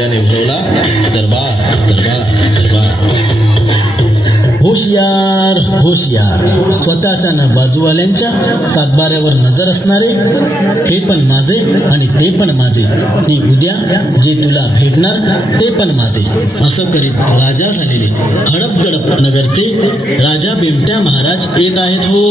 राजाने भरवला दरबार दरबार दरबार. होशियार होशियार, स्वतःच्या न बाजूवाल्यांच्या सातबाऱ्यावर नजर असणारे, हे पण माझे आणि ते पण माझे, आणि उद्या जे तुला भेटणार ते पण माझे, असं करीत राजा झालेले हडप गडप नगरचे राजा बिमट्या महाराज येत आहेत. हो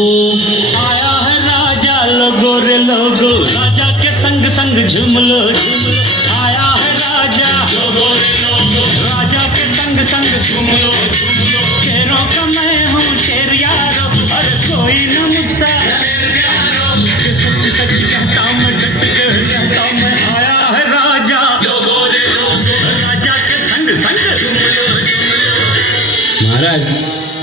आया है राजा लोगो रे लोगो, राजा के संग संग झुमलो झुमलो. आया है राजा लोगो रे लोगो, राजा के संग संग झुमलो झुमलो. शेरों का मैं हूँ शेर यारो, अरे कोई न मुझसे कि सच सच कहता मैं, डट के रहता मैं. आया है राजा लोगो रे लोगो, राजा के संग संग झुमलो झुमलो. महाराज,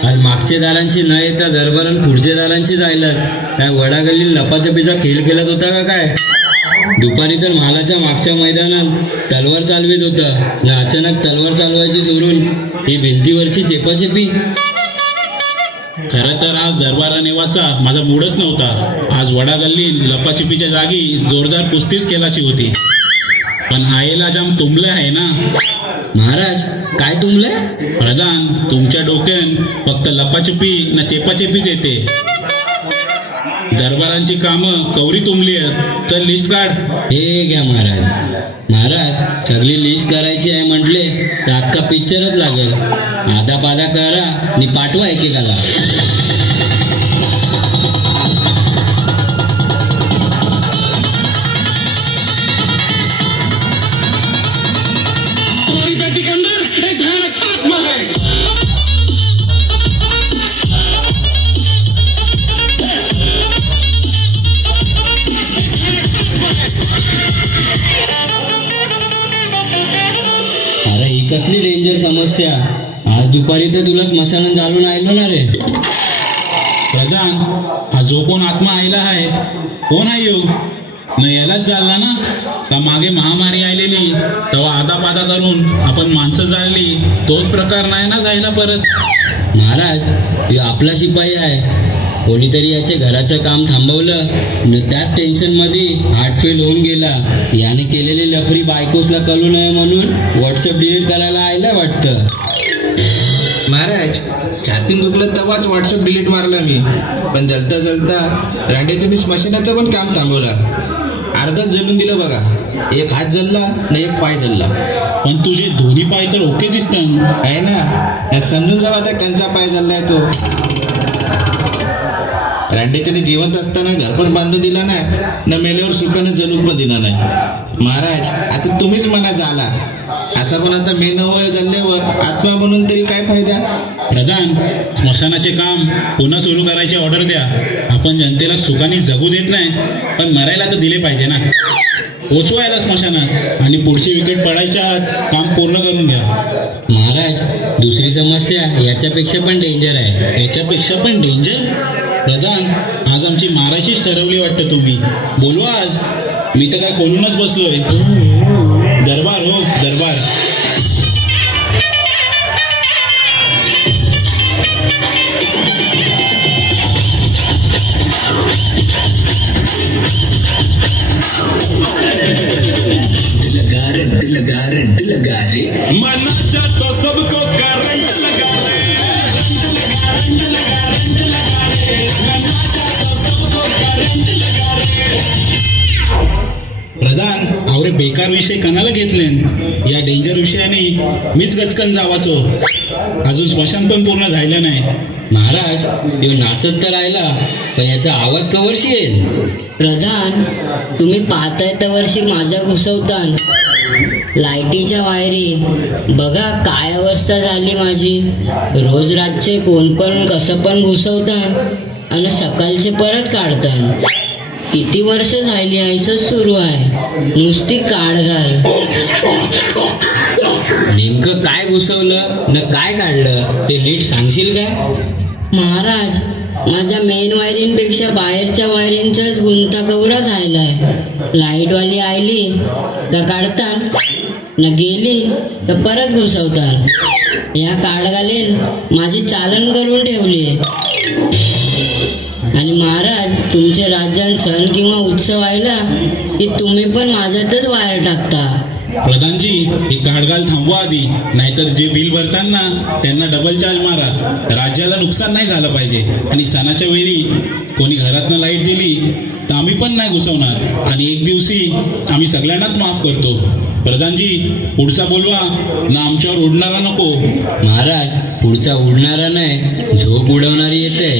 आज मागच्या दारांशी न येता दरबारात पुढच्या दारांशी जायला काय वडागल्ली लपाछपीचा खेळ खेळत होता का काय? दुपारी तर महालाच्या मागच्या मैदानात तलवार चालवीत होता न अचानक तलवार चालवायची सोडून ही भिंतीवरची चेपाचेपी. खरं तर आज दरबारा निवासा माझा मूडच नव्हता. आज वडागल्ली लपाछपीच्या जागी जोरदार कुस्तीच केलाची होती, पण आईला जाम तुंबले आहे ना. महाराज, काय तुंबले? प्रधान, तुमच्या डोक्यान फक्त लपाछपी ना चेपाचेपीच येते. दरबारांची कामं कवरी तुंबली आहेत तर लिस्ट काढ. हे घ्या महाराज. महाराज, सगळी लिस्ट करायची आहे म्हटले तर अख्खा पिक्चरच लागेल. आधा पाधा करा आणि पाठवा एकेकाला. कसली डेंजर समस्या. आज दुपारी तर तुला स्मशानात जाळून आलो ना रे. प्रधान, हा जो कोण आत्मा आयला आहे कोण आहे यो? न यालाच जाळला ना का मागे महामारी आलेली तेव्हा आदा पादा करून आपण माणसं जाळली, तोच प्रकार नाही ना जायला परत. महाराज, यो आपला शिपाई आहे. कोणीतरी याच्या घराचं काम थांबवलं न त्याच टेन्शन मध्ये हार्ट फेल होऊन गेला. याने केलेली लफरी बायकोसला कळू नये म्हणून व्हॉट्सअप डिलीट करायला आयला वाटतं. महाराज, छातीन दुखलं तेव्हाच व्हॉट्सअप डिलीट मारला मी, पण जलता जलता रांडेचं मी स्मशानाचं पण काम थांबवलं. अर्धाच जळून दिलं बघा. एक हात जळला न एक पाय जळला. पण तुझे दोन्ही पाय तर ओके दिसतात आहे ना. समजून जावा आता त्यांचा पाय जळलाय तो. रांडेच्याने जिवंत असताना घर पण बांधून दिला नाही न मेल्यावर सुखानं जलू पण दिला नाही. महाराज, आता तुम्हीच म्हणा झाला असं, पण आता मे नवय झाल्यावर आत्मा म्हणून तरी काय फायदा. प्रधान, स्मशानाचे काम पुन्हा सुरू करायची ऑर्डर द्या. आपण जनतेला सुखाने जगू देत नाही, पण मरायला तर दिले पाहिजे ना. पोचवायला स्मशानात आणि पुढची विकेट पडायच्या काम पूर्ण करून घ्या. महाराज, दुसरी समस्या याच्यापेक्षा पण डेंजर आहे. याच्यापेक्षा पण डेंजर? प्रधान, आज आमची मारायचीच ठरवली वाटतं तुम्ही. बोलवा आज. मी तर काय बोलूनच बसलोय. दरबार हो दरबार. करंट लगा रे, मनाचा तो सबको करंट लगा रे, करंट लगा रे, मनाचा तो सबको करंट लगा रे. प्रधान, आवरे बेकार विषय कणाला घेतले? या डेंजर विषयाने मीच गचकन जावाचो. अजून स्मशान पण पूर्ण झालं नाही. महाराज, यो नाचत तर राहिला, पण याचा आवाज कवर्शी येईल. प्रधान, तुम्ही पाहताय तवर्षी माझ्या घुसवतान लाईटीच्या वायरी. बघा काय अवस्था झाली माझी. रोज रातचे कोण पण कसं पण घुसवतान आणि सकाळचे परत काढतान. किती वर्ष झाली ऐसच सुरू आहे. नुसती काढ घाल. नेमकं काय घुसवलं न काय काढलं ते नीट सांगशील का? महाराज, माझ्या मेन वायरींपेक्षा बाहेरच्या वायरींचाच गुंता कवरा झालाय. लाईटवाली आली तर काढतान, न गेली तर परत घुसवतान. या काढगालेन माझी चालन करून ठेवली. आणि महाराज, तुमचे राज्यात सण किंवा उत्सव आला की तुम्ही पण माझ्यातच वायर टाकता. प्रधानजी, हे काढगाल थांबवा आधी, नाहीतर जे बिल भरताना त्यांना डबल चार्ज मारा. राज्याला नुकसान नाही झालं पाहिजे. आणि सणाच्या वेळी कोणी घरातनं लाईट दिली तर आम्ही पण नाही घुसवणार आणि एक दिवशी आम्ही सगळ्यांनाच माफ करतो. प्रधानजी, पुढचा बोलवा ना, आमच्यावर उडणारा नको. महाराज, पुढचा उडणारा नाही, झोप उडवणारी येते.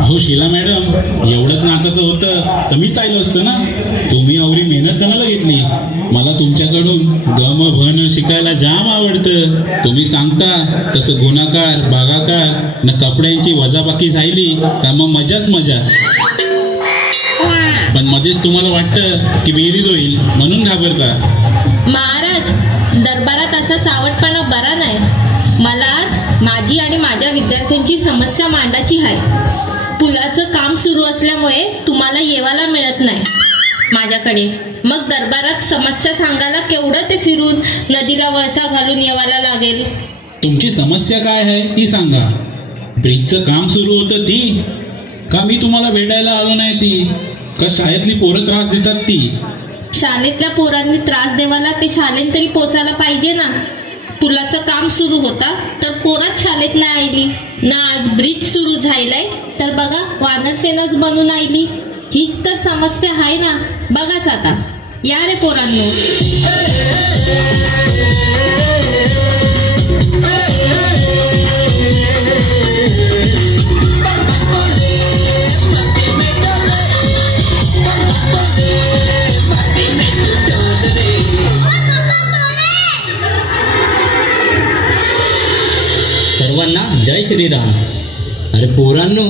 अहो शीला मॅडम, एवढंच नाचायचं होतं तर मीच आलो असतं ना. तुम्ही एवढी मेहनत कोणाला घेतली? मला तुमच्याकडून गम भन शिकायला जाम आवडतं. तुम्ही सांगता तसं गुणाकार भागाकार न कपड्यांची वजाबाकी झाली का मग मजाच मजा. पण मध्येच तुम्हाला वाटतं की बेरीज होईल म्हणून घाबरता. महाराज, दरबारात असा चावटपणा बरा नाही. मला आज माझी आणि माझ्या विद्यार्थ्यांची समस्या मांडायची आहे. पुलाचं काम सुरू असल्यामुळे तुम्हाला येवाला मिळत नाही माझ्याकडे. मग दरबारात समस्या सांगायला केवढं ते फिरून नदीला वळसा घालून येवाला लागेल. तुमची समस्या काय आहे ती सांगा. ब्रिजचं काम सुरू होतं ती का? मी तुम्हाला भेटायला आलो नाही ती का? शाळेतली पोरं त्रास देतात ती? शाळेतल्या पोरांनी त्रास देवाला ते शाळेत तरी पोचायला पाहिजे ना. पुलाचं काम सुरू होता तर पोरात शाळेत नाही आली ना. आज ब्रिज सुरू झालाय तर बघा वानरसेनाच बनून आली. हीच तर समस्या आहे ना. बघाच आता. या रे पोरांनो. सर्वांना जय श्रीराम. अरे पोरांनो,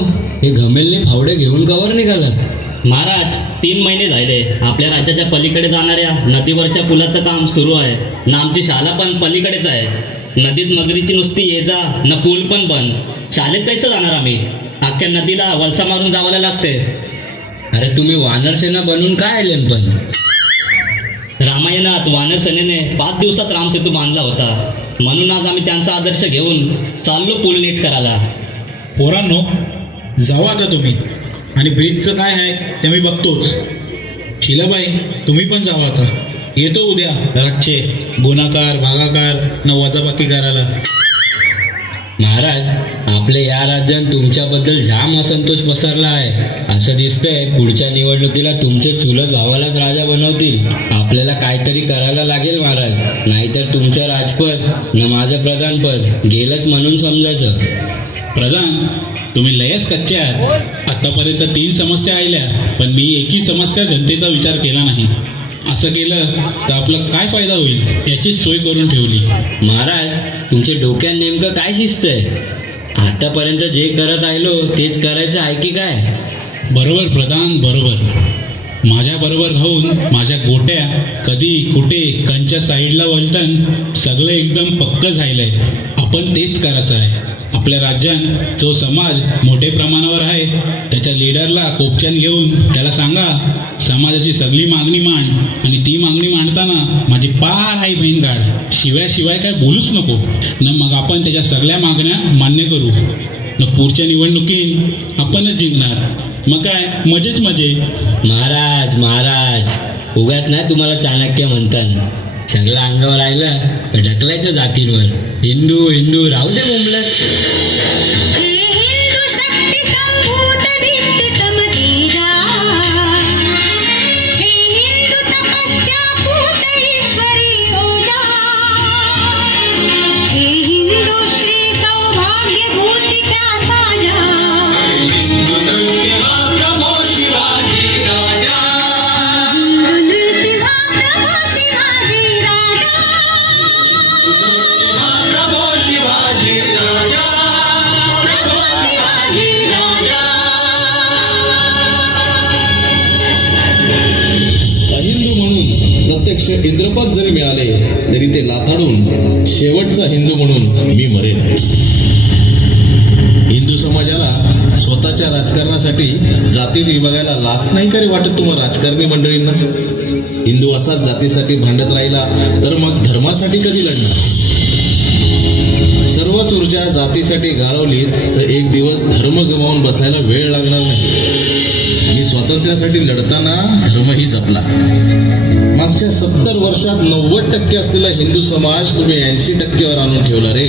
हे घमेलने फावडे घेऊन कवर निघालात? महाराज, 3 महिने झाले आपल्या राज्याच्या पलीकडे जाणाऱ्या नदीवरच्या पुलाचं काम सुरू आहे ना. आमची शाळा पण पलीकडेच आहे. नदीत मगरीची नुसती ये जा न पूल पण बंद. शाळेत कैसे जाणार आम्ही? अख्ख्या नदीला वलसा मारून जावायला लागते. अरे तुम्ही वानरसेना बनून काय आले? पण रामायणात वानरसेनेने 5 दिवसात रामसेतू बांधला होता. म्हणून आज आम्ही त्यांचा आदर्श घेऊन चाललो पूल नीट करायला. पोरांनो, जावा आता तुम्ही. आणि ब्रिजचं काय आहे ते मी बघतोच. शिलाबाई, तुम्ही पण जावा आता. येतो उद्या रातचे गुणाकार भागाकार न वजाबाकी करायला. महाराज, आपल्या या राज्यात तुमच्याबद्दल जाम असंतोष पसरला आहे. असं दिसतंय पुढच्या निवडणुकीला तुमचे चुलत भावालाच राजा बनवतील. आपल्याला काहीतरी करायला लागेल महाराज, नाहीतर तुमचं राजपद न माझं प्रधानपद गेलंच म्हणून समजायचं. प्रधान, तुम्ही लयच कच्चे आहात. आतापर्यंत 3 समस्या आल्या, पण मी एकही समस्या जनतेचा विचार केला नाही. असं केलं तर आपलं काय फायदा होईल याची सोय करून ठेवली. महाराज, तुमच्या डोक्यात नेमकं काय शिजतंय? आतापर्यंत जे करत आलो तेच करायचं आहे की काय? बरोबर प्रधान, बरोबर. माझ्या बरोबर राहून माझ्या गोट्या कधी कुठे कंच्या साईडला वळतन सगळं एकदम पक्क झालंय. आपण तेच करायचं आहे. आपल्या राज्यात जो समाज मोठ्या प्रमाणावर आहे त्याच्या लीडरला कोपच्यान घेऊन त्याला सांगा समाजाची सगळी मागणी मांड आणि ती मागणी मांडताना माझी पार आई बहीण काढ. शिवाय काय बोलूच नको न. मग आपण त्याच्या सगळ्या मागण्या मान्य करू न. पुढच्या निवडणुकीत आपणच जिंकणार. मग काय मजेच मजे. महाराज, उगाच नाही तुम्हाला चाणक्य म्हणतात. सगळं अंगावर आलं ढकलायचं जातींवर. हिंदू राहू दे बोंबलत. शिवाजी राजा लाथाडून शेवटचा हिंदू म्हणून मी मरेन. हिंदू समाजाला स्वतःच्या राजकारणासाठी जाती विभागायला लाच नाही का रे वाटत तुम्हाला राजकारणी मंडळींना? हिंदू असाच जातीसाठी भांडत राहिला तर मग धर्मासाठी कधी लढणार? सर्वच ऊर्जा जातीसाठी घालवलीत तर एक दिवस धर्म गमावून बसायला वेळ लागणार नाही. मी स्वातंत्र्यासाठी लढताना धर्मही जपला. मागच्या 70 वर्षात 90% असलेला हिंदू समाज तुम्ही 80%वर आणून ठेवला रे.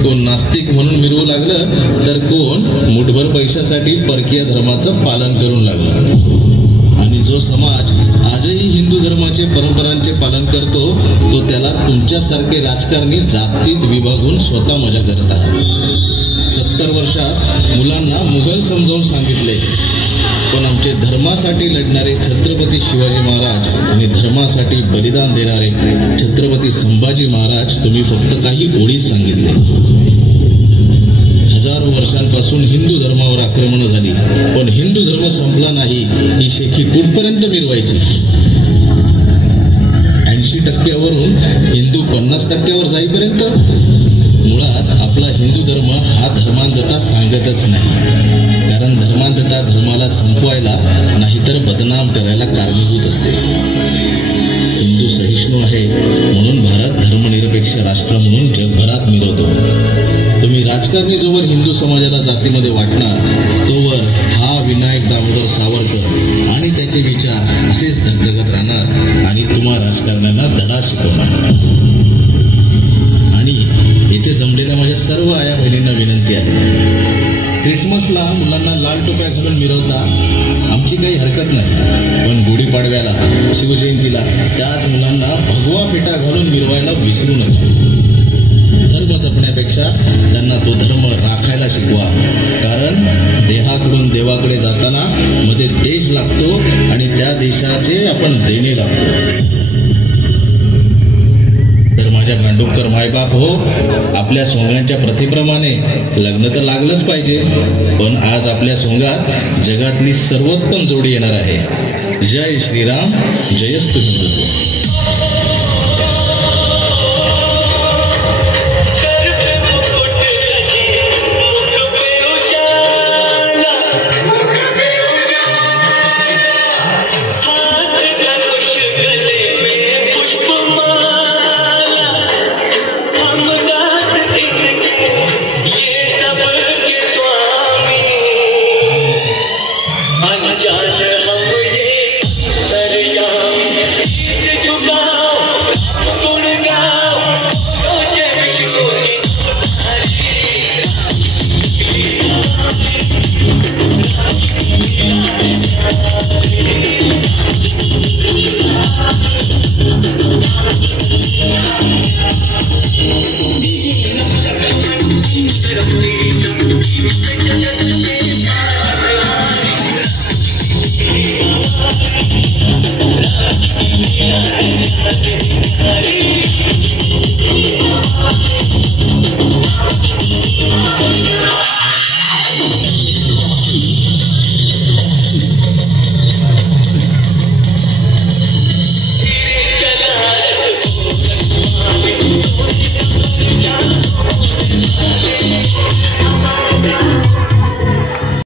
कोण नास्तिक म्हणून मिरवू लागलं तर कोण मुठभर पैशासाठी परकीय धर्माचं पालन करून लागलं. आणि जो समाज आजही हिंदू धर्माचे परंपरांचे पालन करतो तो त्याला तुमच्यासारखे राजकारणी जातीत विभागून स्वतः मजा करत आहेत. 70 वर्षात मुलांना मुघल समजावून सांगितले, पण आमचे धर्मासाठी लढणारे छत्रपती शिवाजी महाराज आणि धर्मासाठी बलिदान देणारे छत्रपती संभाजी महाराज तुम्ही फक्त काही ओळीत सांगितले. हजारो वर्षांपासून हिंदू धर्मावर आक्रमण झाली, पण हिंदू धर्म संपला नाही. ही शेखी कुठपर्यंत मिरवायची? 80%वरून हिंदू 50%वर जाईपर्यंत? मुळात आपला हिंदू धर्म हा धर्मांधता सांगतच नाही, कारण धर्मांधता धर्माला संपवायला नाहीतर बदनाम करायला कारणीभूत असते. हिंदू सहिष्णू आहे म्हणून भारत धर्मनिरपेक्ष राष्ट्र म्हणून जगभरात मिरवतो. तुम्ही राजकारणी जोवर हिंदू समाजाला जातीमध्ये वाटणार तोवर हा विनायक दामोदर सावरकर आणि त्याचे विचार असेच धगधगत राहणार आणि तुम्हा राजकारण्यांना धडा शिकवणार. आणि येथे जमलेल्या माझ्या सर्व आया बहिणींना विनंती आहे, क्रिसमसला मुलांना लाल टोप्या घालून मिरवता आमची काही हरकत नाही, पण गुढीपाडव्याला शिवजयंतीला त्याच मुलांना भगवा फेटा घालून मिरवायला विसरू नका. धर्म जपण्यापेक्षा त्यांना तो धर्म राखायला शिकवा, कारण देहाकडून देवाकडे जाताना मध्ये देश लागतो आणि त्या देशाचे आपण देणे लागतो. तर माझ्या भांडुपकर मायबाप हो, आपल्या सोंगांच्या प्रथेप्रमाणे लग्न तर लागलंच पाहिजे, पण आज आपल्या सोंगात जगातली सर्वोत्तम जोडी येणार आहे. जय श्रीराम, जयस्तु हिंदुत्व.